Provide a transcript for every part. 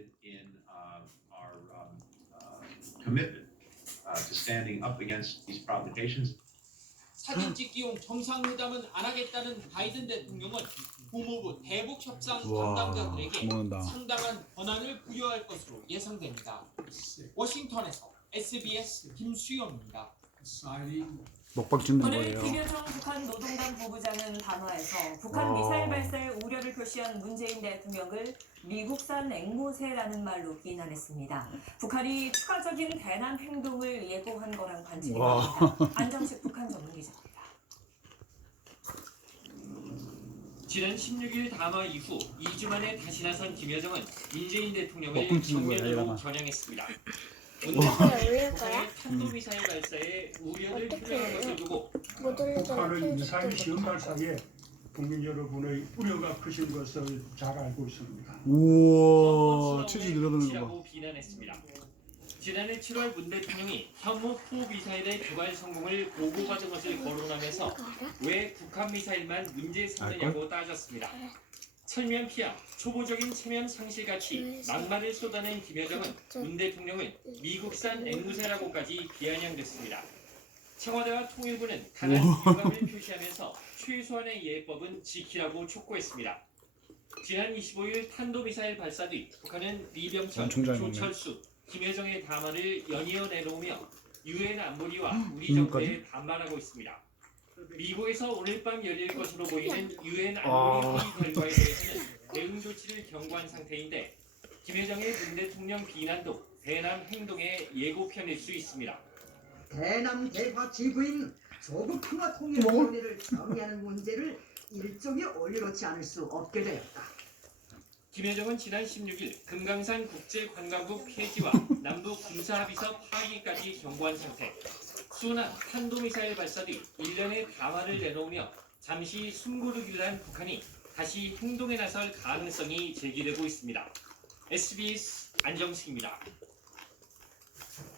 united in our commitment to standing up against these provocations. 사진 찍기용 정상회담은 안 하겠다는 바이든 대통령은 국무부 대북협상 담당자들에게 상당한 권한을 부여할 것으로 예상됩니다. 워싱턴에서 SBS 김수영입니다. 먹방 찍는 오늘 거예요. 김여정 북한 노동당 부부장은 담화에서 북한 미사일 발사에 우려를 표시한 문재인 대통령을 미국산 앵무새라는 말로 비난했습니다. 북한이 추가적인 대남 행동을 예고한 거란 관측이 나옵니다. 안정식 북한 전문 기자입니다. 지난 16일 담화 이후 2주 만에 다시 나선 김여정은 문재인 대통령을 먹방 찍는 거야, 정면으로 얘랑아. 겨냥했습니다. 문 대통령이 북한의 탄도미사일 발사에 우려를 표명한 것을 두고 북한은 미사일 시험 발사에 국민 여러분의 우려가 크신 것을 잘 알고 있습니다. 우와, 치즈 늘어나는 거 봐. 라고 비난했습니다. 지난해 7월 문 대통령이 현무 포 미사일의 개발 성공을 보고받은 것을 거론하면서 왜 북한 미사일만 문제 삼느냐고 따졌습니다. 철면 피하, 초보적인 체면 상실같이 막말을 쏟아낸 김여정은 문 대통령을 미국산 앵무새라고까지 비아냥댔습니다. 청와대와 통일부는 강한 유감을 표시하면서 최소한의 예법은 지키라고 촉구했습니다. 지난 25일 탄도미사일 발사 뒤 북한은 리병천, 조철수, 김여정의 담화를 연이어 내놓으며 유엔 안보리와 우리 정부에 반발하고 있습니다. 미국에서 오늘 밤 열릴 것으로 보이는 유엔 안보리 회의 결과에 대해서는 대응 조치를 경고한 상태인데 김여정의 문 대통령 비난도 대남 행동의 예고편일 수 있습니다. 대남 대화 지부인 조국 평화 통일위원회를 정의하는 문제를 일종의 올려놓지 않을 수 없게 되었다. 김여정은 지난 16일 금강산 국제관광국 폐지와 남북 군사합의서 파기까지 경고한 상태. 순한 탄도미사일 발사 뒤 1년의 담화를 내놓으며 잠시 숨고르기를 한 북한이 다시 행동에 나설 가능성이 제기되고 있습니다. SBS 안정식입니다.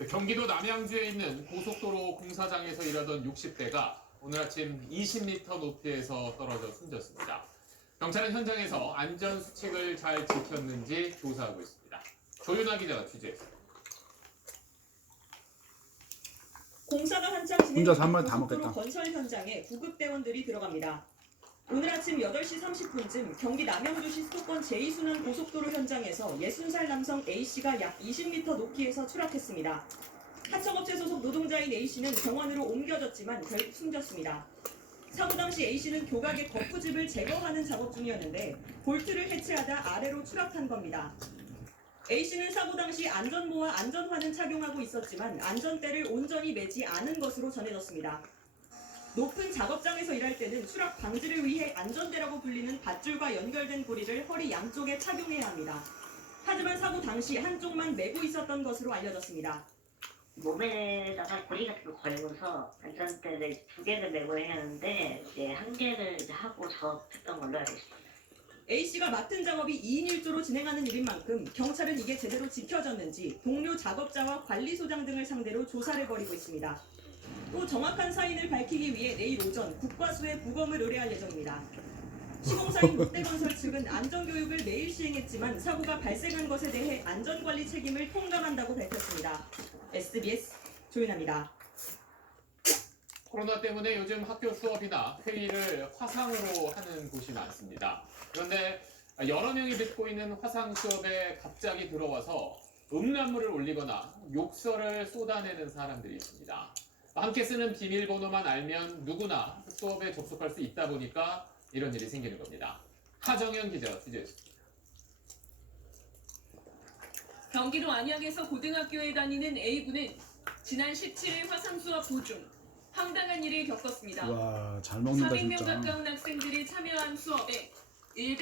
경기도 남양주에 있는 고속도로 공사장에서 일하던 60대가 오늘 아침 20m 높이에서 떨어져 숨졌습니다. 경찰은 현장에서 안전수칙을 잘 지켰는지 조사하고 있습니다. 조윤아 기자가 취재했습니다. 공사가 한창 혼자서 한 마리 진행되는 다 고속도로 먹겠다. 건설 현장에 구급대원들이 들어갑니다. 오늘 아침 8시 30분쯤 경기 남양주시 수도권 제2순환 고속도로 현장에서 60살 남성 A씨가 약 20m 높이에서 추락했습니다. 하청업체 소속 노동자인 A씨는 병원으로 옮겨졌지만 결국 숨졌습니다. 사고 당시 A씨는 교각의 거푸집을 제거하는 작업 중이었는데 볼트를 해체하다 아래로 추락한 겁니다. A씨는 사고 당시 안전모와 안전화는 착용하고 있었지만 안전대를 온전히 매지 않은 것으로 전해졌습니다. 높은 작업장에서 일할 때는 추락 방지를 위해 안전대라고 불리는 밧줄과 연결된 고리를 허리 양쪽에 착용해야 합니다. 하지만 사고 당시 한쪽만 매고 있었던 것으로 알려졌습니다. 몸에다가 고리 같은 거 걸고서 안전대를 2개를 매고 해야 하는데 이제 1개를 이제 하고 작업했던 걸로 알고 있습니다. A씨가 맡은 작업이 2인 1조로 진행하는 일인 만큼 경찰은 이게 제대로 지켜졌는지 동료 작업자와 관리소장 등을 상대로 조사를 벌이고 있습니다. 또 정확한 사인을 밝히기 위해 내일 오전 국과수에 부검을 의뢰할 예정입니다. 시공사인 롯데건설 측은 안전교육을 매일 시행했지만 사고가 발생한 것에 대해 안전관리 책임을 통감한다고 밝혔습니다. SBS 조윤아입니다. 코로나 때문에 요즘 학교 수업이나 회의를 화상으로 하는 곳이 많습니다. 그런데 여러 명이 듣고 있는 화상 수업에 갑자기 들어와서 음란물을 올리거나 욕설을 쏟아내는 사람들이 있습니다. 함께 쓰는 비밀번호만 알면 누구나 수업에 접속할 수 있다 보니까 이런 일이 생기는 겁니다. 하정현 기자가 취재했습니다. 경기도 안양에서 고등학교에 다니는 A군은 지난 17일 화상 수업 도중 황당한 일을 겪었습니다. 와, 잘 먹는다 400명 진짜. 가까운 학생들이 참여한 수업에 일대